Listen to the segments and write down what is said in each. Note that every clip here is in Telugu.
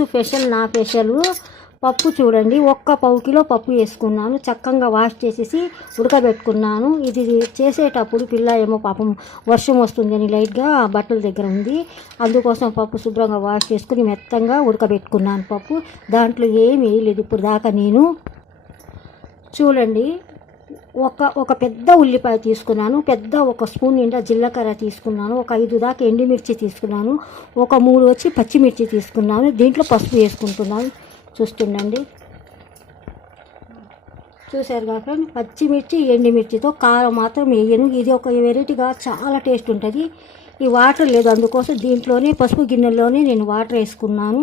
ఈరోజు స్పెషల్ నా స్పెషల్ పప్పు చూడండి. ఒక్క పావు కిలో పప్పు వేసుకున్నాను. చక్కగా వాష్ చేసేసి ఉడకబెట్టుకున్నాను. ఇది చేసేటప్పుడు పిల్ల ఏమో పాపం వర్షం వస్తుందని లైట్గా బట్టల దగ్గర ఉంది. అందుకోసం పప్పు శుభ్రంగా వాష్ చేసుకుని మెత్తంగా ఉడకబెట్టుకున్నాను పప్పు. దాంట్లో ఏమీ వేయలేదు ఇప్పుడు దాకా నేను చూడండి. ఒక ఒక పెద్ద ఉల్లిపాయ తీసుకున్నాను పెద్ద ఒక స్పూన్ నిండా జీలకర్ర తీసుకున్నాను ఒక ఐదు దాకా ఎండుమిర్చి తీసుకున్నాను ఒక మూడు వచ్చి పచ్చిమిర్చి తీసుకున్నాను దీంట్లో పసుపు వేసుకుంటున్నాను. చూస్తుండండి. చూశారు కాక పచ్చిమిర్చి ఎండుమిర్చితో కారం మాత్రం వేయను. ఇది ఒక వెరైటీగా చాలా టేస్ట్ ఉంటుంది. ఈ వాటర్ లేదు అందుకోసం దీంట్లోనే పసుపు గిన్నెలోనే నేను వాటర్ వేసుకున్నాను.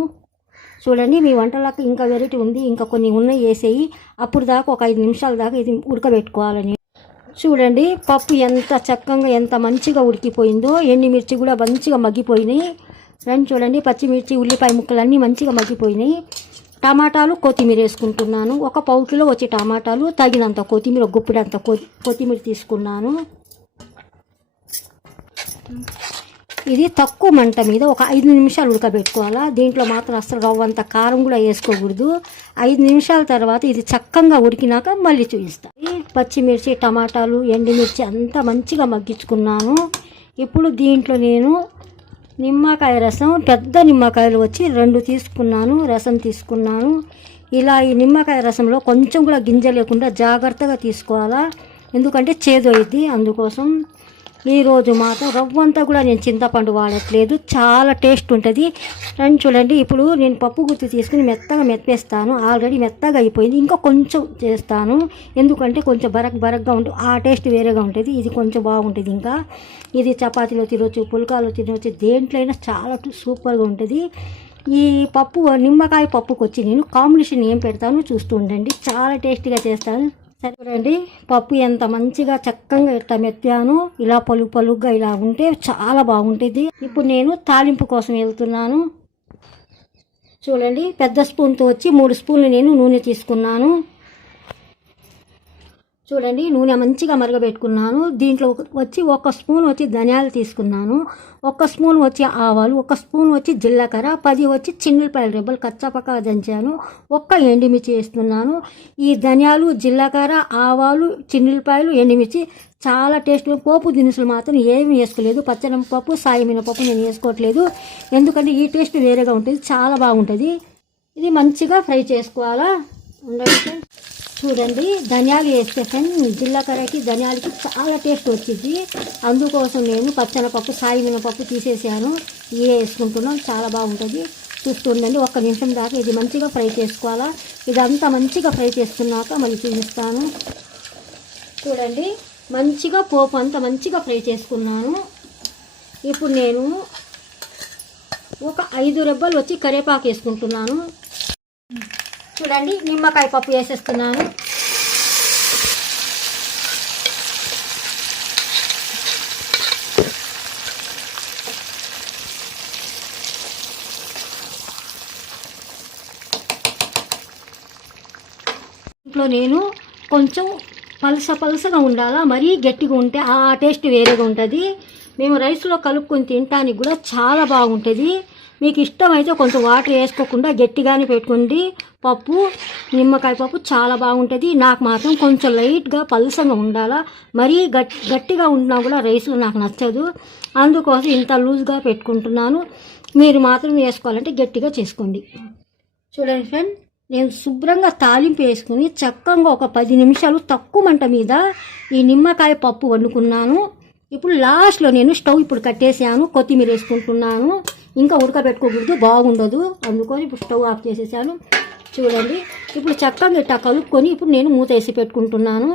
చూడండి మీ వంటలకు ఇంకా వెరైటీ ఉంది ఇంకా కొన్ని ఉన్నాయి వేసేయి. అప్పుడు దాకా ఒక ఐదు నిమిషాల దాకా ఇది ఉడకబెట్టుకోవాలని. చూడండి పప్పు ఎంత చక్కగా ఎంత మంచిగా ఉడికిపోయిందో. ఎండుమిర్చి కూడా మంచిగా మగ్గిపోయినాయి. రండి చూడండి పచ్చిమిర్చి ఉల్లిపాయ ముక్కలు అన్నీ మంచిగా మగ్గిపోయినాయి. టమాటాలు కొత్తిమీర వేసుకుంటున్నాను. ఒక పావు కిలో వచ్చి టమాటాలు తగినంత కొత్తిమీర గుప్పిడంత కొ- కొత్తిమీర తీసుకున్నాను. ఇది తక్కువ మంట మీద ఒక ఐదు నిమిషాలు ఉడకబెట్టుకోవాలా. దీంట్లో మాత్రం అసలు రవ్వంత కారం కూడా వేసుకోకూడదు. ఐదు నిమిషాల తర్వాత ఇది చక్కగా ఉడికినాక మళ్ళీ చూపిస్తాను ఈ పచ్చిమిర్చి టమాటాలు ఎండుమిర్చి అంతా మంచిగా మగ్గించుకున్నాను. ఇప్పుడు దీంట్లో నేను నిమ్మకాయ రసం పెద్ద నిమ్మకాయలు వచ్చి రెండు తీసుకున్నాను రసం తీసుకున్నాను. ఇలా ఈ నిమ్మకాయ రసంలో కొంచెం కూడా గింజ లేకుండా జాగ్రత్తగా తీసుకోవాలా. ఎందుకంటే చేదు అయింది అందుకోసం ఈరోజు మాత్రం రవ్వంతా కూడా నేను చింతపండు వాడట్లేదు. చాలా టేస్ట్ ఉంటుంది. రండి చూడండి. ఇప్పుడు నేను పప్పు గుత్తి తీసుకుని మెత్తగా మెత్తేస్తాను. ఆల్రెడీ మెత్తగా అయిపోయింది. ఇంకా కొంచెం చేస్తాను. ఎందుకంటే కొంచెం బరక్ బరక్గా ఉంటుంది ఆ టేస్ట్ వేరేగా ఉంటుంది. ఇది కొంచెం బాగుంటుంది ఇంకా. ఇది చపాతీలో తినొచ్చు పుల్కాలో తినొచ్చు. దేంట్లో అయినా చాలా సూపర్గా ఉంటుంది. ఈ పప్పు నిమ్మకాయ పప్పుకు వచ్చి నేను కాంబినేషన్ ఏం పెడతాను చూస్తూ ఉండండి. చాలా టేస్టీగా చేస్తాను. సరే చూడండి పప్పు ఎంత మంచిగా చక్కగా ఇట్లా మెత్తాను ఇలా పలు పలుగ్గా ఇలా ఉంటే చాలా బాగుంటుంది. ఇప్పుడు నేను తాలింపు కోసం వెళ్తున్నాను. చూడండి పెద్ద స్పూన్తో వచ్చి మూడు స్పూన్లు నేను నూనె తీసుకున్నాను. చూడండి నూనె మంచిగా మరగబెట్టుకున్నాను. దీంట్లో వచ్చి ఒక స్పూన్ వచ్చి ధనియాలు తీసుకున్నాను. ఒక స్పూన్ వచ్చి ఆవాలు ఒక స్పూన్ వచ్చి జీలకర్ర పది వచ్చి చిన్నులపాయల రెబ్బలు కచ్చపక్క దంచాను. ఒక్క ఎండుమిర్చి వేస్తున్నాను. ఈ ధనియాలు జీలకర్ర ఆవాలు చిన్నపాయలు ఎండుమిర్చి చాలా టేస్ట్ పోపు దినుసులు మాత్రం ఏమీ వేసుకోలేదు. పచ్చనపప్పు సాయమినపప్పు నేను వేసుకోవట్లేదు. ఎందుకంటే ఈ టేస్ట్ వేరేగా ఉంటుంది. చాలా బాగుంటుంది. ఇది మంచిగా ఫ్రై చేసుకోవాలా? ఉండండి. చూడండి ధనియాలు వేస్తే ఫ్రెండ్ జీలకర్రకి ధనియాలకి చాలా టేస్ట్ వచ్చింది. అందుకోసం నేను పచ్చనపప్పు సాయి మినపప్పు తీసేసాను. ఇవే వేసుకుంటున్నాం చాలా బాగుంటుంది. చూస్తుండండి ఒక్క నిమిషం దాకా ఇది మంచిగా ఫ్రై చేసుకోవాలా? ఇదంతా మంచిగా ఫ్రై చేసుకున్నాక మళ్ళీ చూపిస్తాను. చూడండి మంచిగా పోపు అంతా మంచిగా ఫ్రై చేసుకున్నాను. ఇప్పుడు నేను ఒక ఐదు రెబ్బలు వచ్చి కరివేపాకు వేసుకుంటున్నాను. చూడండి నిమ్మకాయ పప్పు వేసేస్తున్నాను. ఇంట్లో నేను కొంచెం పలస పలసగా ఉండాలా మరీ గట్టిగా ఉంటే ఆ టేస్ట్ వేరేగా ఉంటుంది. మేము రైస్లో కలుపుకొని తినటానికి కూడా చాలా బాగుంటుంది. మీకు ఇష్టమైతే కొంచెం వాటర్ వేసుకోకుండా గట్టిగానే పెట్టుకోండి. పప్పు నిమ్మకాయ పప్పు చాలా బాగుంటుంది. నాకు మాత్రం కొంచెం లైట్గా పలసగా ఉండాలా. మరీ గట్టి గట్టిగా ఉన్నా కూడా రైస్ నాకు నచ్చదు. అందుకోసం ఇంత లూజ్గా పెట్టుకుంటున్నాను. మీరు మాత్రం వేసుకోవాలంటే గట్టిగా చేసుకోండి. చూడండి ఫ్రెండ్ నేను శుభ్రంగా తాలింపు వేసుకుని చక్కగా ఒక పది నిమిషాలు తక్కువ మంట మీద ఈ నిమ్మకాయ పప్పు వండుకున్నాను. ఇప్పుడు లాస్ట్లో నేను స్టవ్ ఇప్పుడు కట్టేసాను కొత్తిమీర వేసుకుంటున్నాను. ఇంకా ఉడకబెట్టుకోకూడదు బాగుండదు. అందుకొని ఇప్పుడు స్టవ్ ఆఫ్ చేసేసాను. చూడండి. ఇప్పుడు చక్కగా ఇట్లా కలుపుకొని ఇప్పుడు నేను మూత వేసి పెట్టుకుంటున్నాను.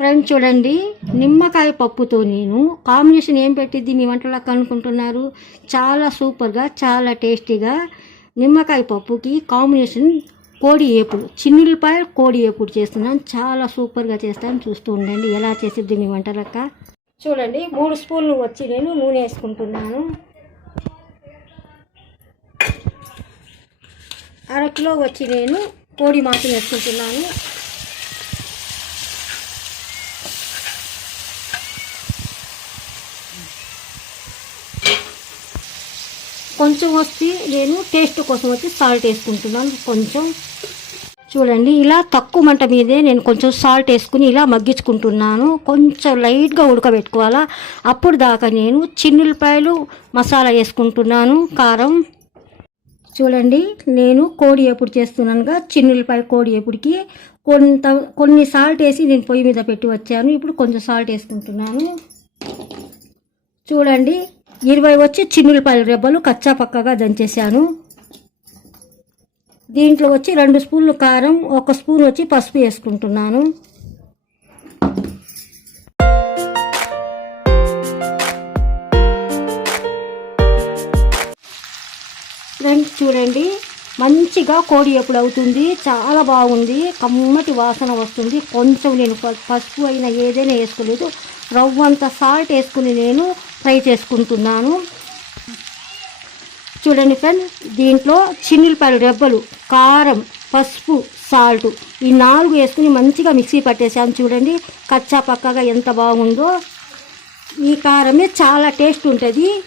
ఫ్రెండ్ చూడండి నిమ్మకాయ పప్పుతో నేను కాంబినేషన్ ఏం పెట్టిద్ది మీ వంటలకు అనుకుంటున్నారు? చాలా సూపర్గా చాలా టేస్టీగా నిమ్మకాయ పప్పుకి కాంబినేషన్ కోడి ఏపుడు. చిన్నులపాయ కోడి ఏపుడు చేస్తున్నాను. చాలా సూపర్గా చేస్తాను. చూస్తూ ఉండండి. ఎలా చేసిద్ది మీ వంటలక్క చూడండి. మూడు స్పూన్లు వచ్చి నేను నూనె వేసుకుంటున్నాను. అరకిలో వచ్చి నేను కోడి మాంసం వేసుకుంటున్నాను. కొంచెం వచ్చి నేను టేస్ట్ కోసం వచ్చి సాల్ట్ వేసుకుంటున్నాను. కొంచెం చూడండి ఇలా తక్కువ మంట మీదే నేను కొంచెం సాల్ట్ వేసుకుని ఇలా మగ్గించుకుంటున్నాను. కొంచెం లైట్గా ఉడకబెట్టుకోవాలా? అప్పుడు దాకా నేను చిన్నులపాయలు మసాలా వేసుకుంటున్నాను. కారం చూడండి నేను కోడి ఎప్పుడు చేస్తున్నానుగా? చిన్నులపాయ కోడి ఎప్పుడుకి? కొంత కొన్ని సాల్ట్ వేసి నేను పొయ్యి మీద పెట్టి వచ్చాను. ఇప్పుడు కొంచెం సాల్ట్ వేసుకుంటున్నాను. చూడండి ఇరవై వచ్చి చిన్నులపాయల రెబ్బలు కచ్చా పక్కగా దంచేసాను దీంట్లో వచ్చి రెండు స్పూన్లు కారం ఒక స్పూన్ వచ్చి పసుపు వేసుకుంటున్నాను. ఫ్రెండ్స్ చూడండి. మంచిగా కోడి ఎప్పుడు అవుతుంది? చాలా బాగుంది. కమ్మటి వాసన వస్తుంది. కొంచెం నేను ప- పసుపు అయినా ఏదైనా వేసుకోలేదు. రవ్వంత సాల్ట్ వేసుకుని నేను ఫ్రై చేసుకుంటున్నాను. చూడండి ఫ్రెండ్స్ దీంట్లో చిన్నులపాయలు రెబ్బలు కారం పసుపు సాల్ట్ ఈ నాలుగు వేసుకుని మంచిగా మిక్సీ పట్టేసాను చూడండి. కచ్చా పక్కగా ఎంత బాగుందో. ఈ కారమే చాలా టేస్ట్ ఉంటుంది.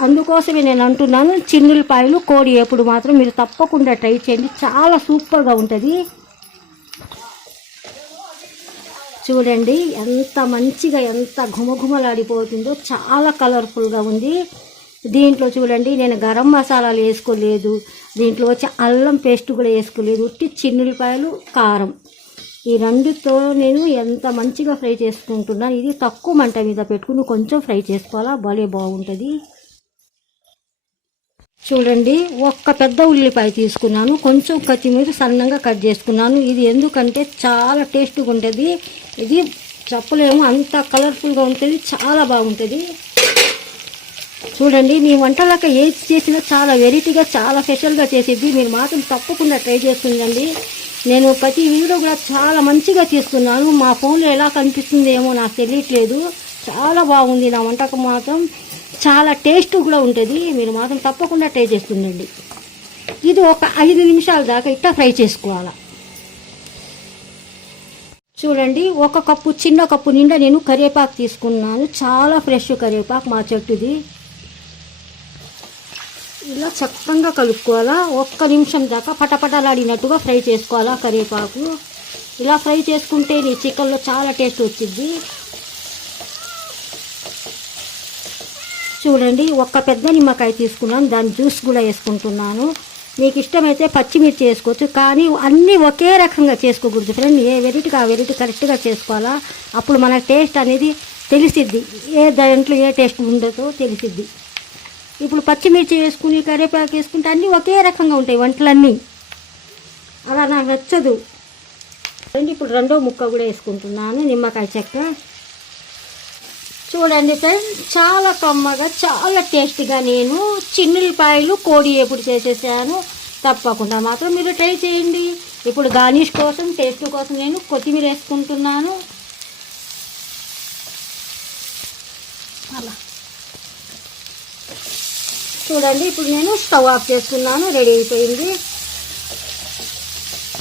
అందుకోసమే నేను అంటున్నాను చిన్నులపాయలు కోడి ఎప్పుడు మాత్రం మీరు తప్పకుండా ట్రై చేయండి. చాలా సూపర్గా ఉంటుంది. చూడండి ఎంత మంచిగా ఎంత ఘుమఘుమలాడిపోతుందో చాలా కలర్ఫుల్గా ఉంది. దీంట్లో చూడండి నేను గరం మసాలాలు వేసుకోలేదు. దీంట్లో వచ్చి అల్లం పేస్ట్ కూడా వేసుకోలేదు. ఉట్టి చిన్నులపాయలు కారం. ఈ రెండుతో నేను ఎంత మంచిగా ఫ్రై చేసుకుంటున్నాను. ఇది తక్కువ మంట మీద పెట్టుకుని కొంచెం ఫ్రై చేసుకోవాలా? భలే బాగుంటుంది. చూడండి ఒక్క పెద్ద ఉల్లిపాయ తీసుకున్నాను. కొంచెం కొత్తిమీర సన్నంగా కట్ చేసుకున్నాను. ఇది ఎందుకంటే చాలా టేస్ట్గా ఉంటుంది. ఇది చెప్పలేము అంత కలర్ఫుల్గా ఉంటుంది చాలా బాగుంటుంది. చూడండి మీ వంటలకు ఏది చేసినా చాలా వెరైటీగా చాలా స్పెషల్గా చేసేది. మీరు మాత్రం తప్పకుండా ట్రై చేస్తుందండి నేను ప్రతి వీడియో కూడా చాలా మంచిగా తీస్తున్నాను. మా ఫోన్లో ఎలా కనిపిస్తుందేమో నాకు తెలియట్లేదు. చాలా బాగుంది నా వంటకం మాత్రం. చాలా టేస్ట్ కూడా ఉంటుంది. మీరు మాత్రం తప్పకుండా ట్రై చేస్తుండండి. ఇది ఒక ఐదు నిమిషాల దాకా ఇట్లా ఫ్రై చేసుకోవాలి. చూడండి ఒక కప్పు చిన్న కప్పు నిండా నేను కరివేపాకు తీసుకున్నాను. చాలా ఫ్రెష్ కరివేపాకు మా చెట్టుది. ఇలా చక్కగా కలుపుకోవాలా. ఒక్క నిమిషం దాకా పటపటలాడినట్టుగా ఫ్రై చేసుకోవాలా కరివేపాకు. ఇలా ఫ్రై చేసుకుంటే నీ చికెన్లో చాలా టేస్ట్ వచ్చింది చూడండి ఒక్క పెద్ద నిమ్మకాయ తీసుకున్నాను దాని జ్యూస్ కూడా వేసుకుంటున్నాను. మీకు ఇష్టమైతే పచ్చిమిర్చి వేసుకోవచ్చు కానీ అన్నీ ఒకే రకంగా చేసుకోకూడదు ఫ్రెండ్. ఏ వెరైటీకి ఆ వెరైటీ కరెక్ట్గా చేసుకోవాలా? అప్పుడు మన టేస్ట్ అనేది తెలిసిద్ది. ఏ దాంట్లో ఏ టేస్ట్ ఉండదో తెలిసిద్ది. ఇప్పుడు పచ్చిమిర్చి వేసుకుని కరివేపాకు వేసుకుంటే అన్నీ ఒకే రకంగా ఉంటాయి వంటలన్నీ. అలా నాకు నచ్చదు. రండి ఇప్పుడు రెండో ముక్క కూడా వేసుకుంటున్నాను నిమ్మకాయ చెక్క. చూడండి ఫ్రెండ్స్ చాలా కమ్మగా చాలా టేస్టీగా నేను చిన్నులపాయలు కోడి ఎప్పుడు చేసేసాను. తప్పకుండా మాత్రం మీరు ట్రై చేయండి. ఇప్పుడు గార్నిష్ కోసం టేస్ట్ కోసం నేను కొత్తిమీర వేసుకుంటున్నాను. అలా. చూడండి ఇప్పుడు నేను స్టవ్ ఆఫ్ చేస్తున్నాను రెడీ అయిపోయింది.